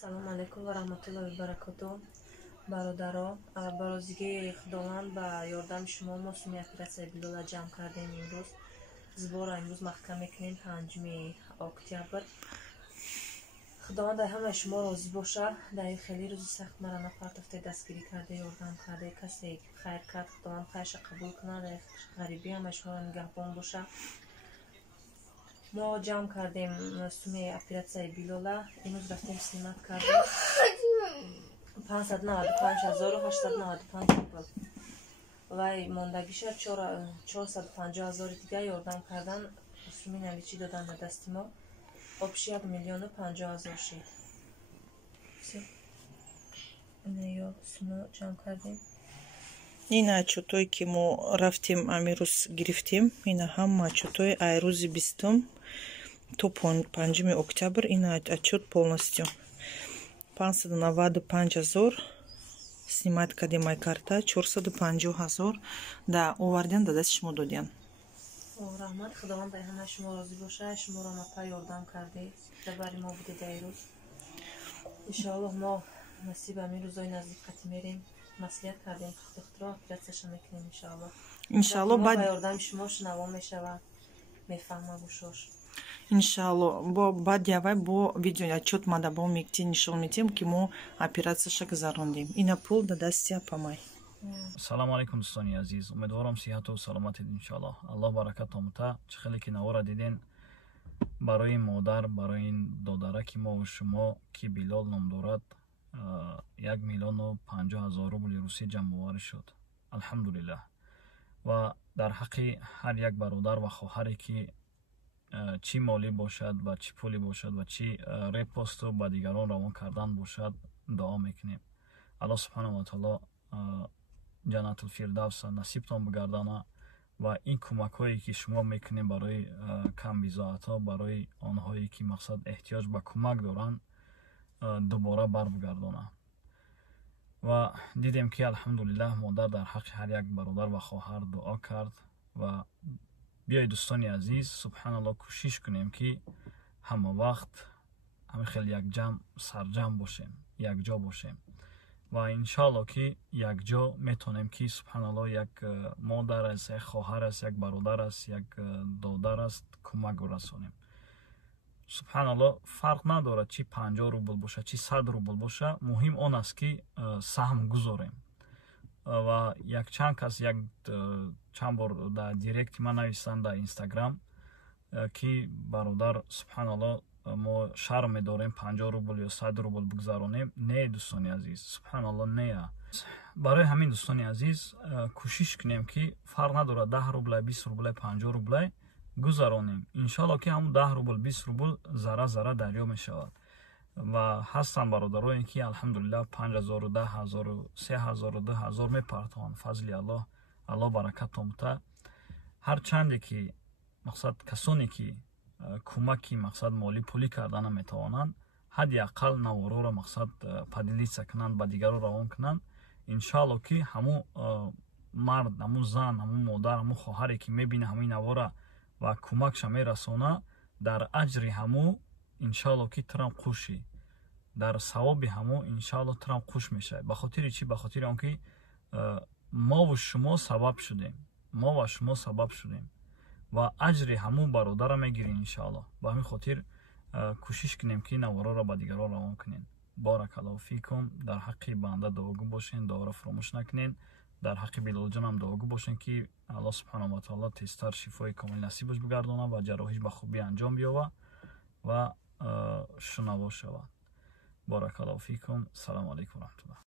салому алайкум ва раҳматуллоҳи ва баракатуҳ. бародаро, барозиги худованд ба ёрдами шумо мо суми оператсияи билола ҷамъ кардем. имрӯз збора имрӯз маҳкам мекунем 5 октябр. худованд дар ҳамаи шумо розӣ боша. дар ин хеле рӯзи сахт мара напартофте, дастгирӣ карде, ёрдам карде. касе хайр кард, худованд хайрша қабул кунад. дар ғарибӣ ҳамаи шуморо нигаҳбон боша. мо ҷамъ кардем суми оператсияи билола. имрӯз рафтем снимат кардем 595,895 рубл. вай мондагиша 450,000 дига ёрдам кардан. суми наличӣ додан ба дасти мо. обши 1,50,000 шид. инаё сумо ҷамъ кардем. ин отчётое ки мо рафтем амирӯз гирифтем. ина ҳама отчётое ай рӯзи 20 то 5 октябр. ин отчёт полностью 595,000 снимат кардем ай карта. 450,000 да овардем да дасти шумо додем. раҳмат. худованд дар ҳамаи шумо розӣ боша. шуморо мапа ёрдам карде, сабари мо будед дар рӯз. иншоаллоҳ мо насиб амин рӯзои наздикатӣ мерем. маслиҳат кардем духтуро оператсияша мекунем. иншоаллоҳ баъд ёрдами шумо шунава мешава, мефаҳма гӯшош. иншоаллоҳ баъди авай бо видео отчёт ма да бо мекти нишон медиҳем ки мо оператсияша гузарондем. ина пул да дасти апамай. салому алайкум дӯстони азиз. умедворам сиҳату саломатед иншоаллоҳ. аллоҳ баракат омӯта. чӣ хеле ки навора диден барои модар, барои додараки мо ва шумо ки Билол ном дорад 1,50,000 рубли русӣ ҷамъоварӣ шуд. алҳамдулиллаҳ. ва дар ҳаққи ҳар як бародар ва хоҳаре ки чӣ молӣ бошад ва чӣ пулӣ бошад ва чӣ репосту ба дигарон равон кардан бошад дуо мекунем. аллоҳ субҳанаҳу ва таоло ҷаннатулфирдавса насибтон бигардона ва ин кӯмакҳое ки шумо мекунем барои камбизоатҳо, барои онҳое ки мақсад эҳтиёҷ ба кӯмак доранд дубора барбигардона. ва дидем ки алҳамдулиллаҳ модар дар ҳаққи ҳар як бародар ва хоҳар дуо кард. ва биёед дӯстони азиз, субҳаналлоҳ, кӯшиш кунем ки ҳама вақт ҳамихел якҷамъ сарҷамъ бошем, якҷо бошем. ва иншоаллоҳ ки якҷо метонем ки субҳаналлоҳ як модар аст, як хоҳар аст, як бародар аст, як додар аст, кӯмак расонем. субҳаналлоҳ, фарқ надорад чи 50 рубл боша, чи 100 рубл боша. муҳим он аст ки саҳм гузорем. ва якчанд кас чанд бор дар директи ман нависанд дар инстаграм ки бародар субҳаналлоҳ мо шарм медорем 50 рубл ё 100 рубл бигзаронем. не дӯстони азиз, субҳаналлоҳ, не. барои ҳамин дӯстони азиз кӯшиш кунем ки фарқ надорад 10 рублай, 20 рублай, 50 рублай гузаронем. иншоаллоҳ ки ҳамун 10 рубл, 20 рубл зара дарё мешавад. ва ҳастанд бародарое ки алҳамдулиллаҳ 5,000, 10,000, 3,000, 2,000 мепартованд. фазли аллоҳ, аллоҳ баракат омӯта. ҳарчанде ки мақсад касоне ки кӯмаки мақсад молӣ пулӣ карда наметавонанд, ҳадди аққал навороро мақсад падилиса кунанд, ба дигарон равон кунанд. иншоаллоҳ ки ҳамун мард, ҳамун зан, ҳамун модар, ҳамун хоҳаре ки мебина ҳамин навора ва кӯмакша мерасона, дар аҷри ҳамун иншоаллоҳ ки тирам хушӣ, дар савоби ҳамун иншоаллоҳ тирам хуш мешавад. ба хотири чӣ? Ба хотири он ки мо ва шумо сабаб шудем. мо ва шумо сабаб шудем ва аҷри ҳамун бародара мегирем иншоаллоҳ. ба ҳамин хотир кӯшиш кунем ки навороро ба дигарон равон кунем. баракаллоҳу фикум. дар ҳаққи банда дуогӯ бошен, дуоро фуромӯш накунен. дар ҳаққи Билолҷонам дуогӯ бошен ки аллоҳ субҳанаҳу ва таоло тезтар шифои комил насибаш бигардона ва ҷарроҳиш ба хубӣ анҷом биёва ва шунаво шавад. баракаллоҳу фикум. салому алайкум ва раҳматуллоҳ.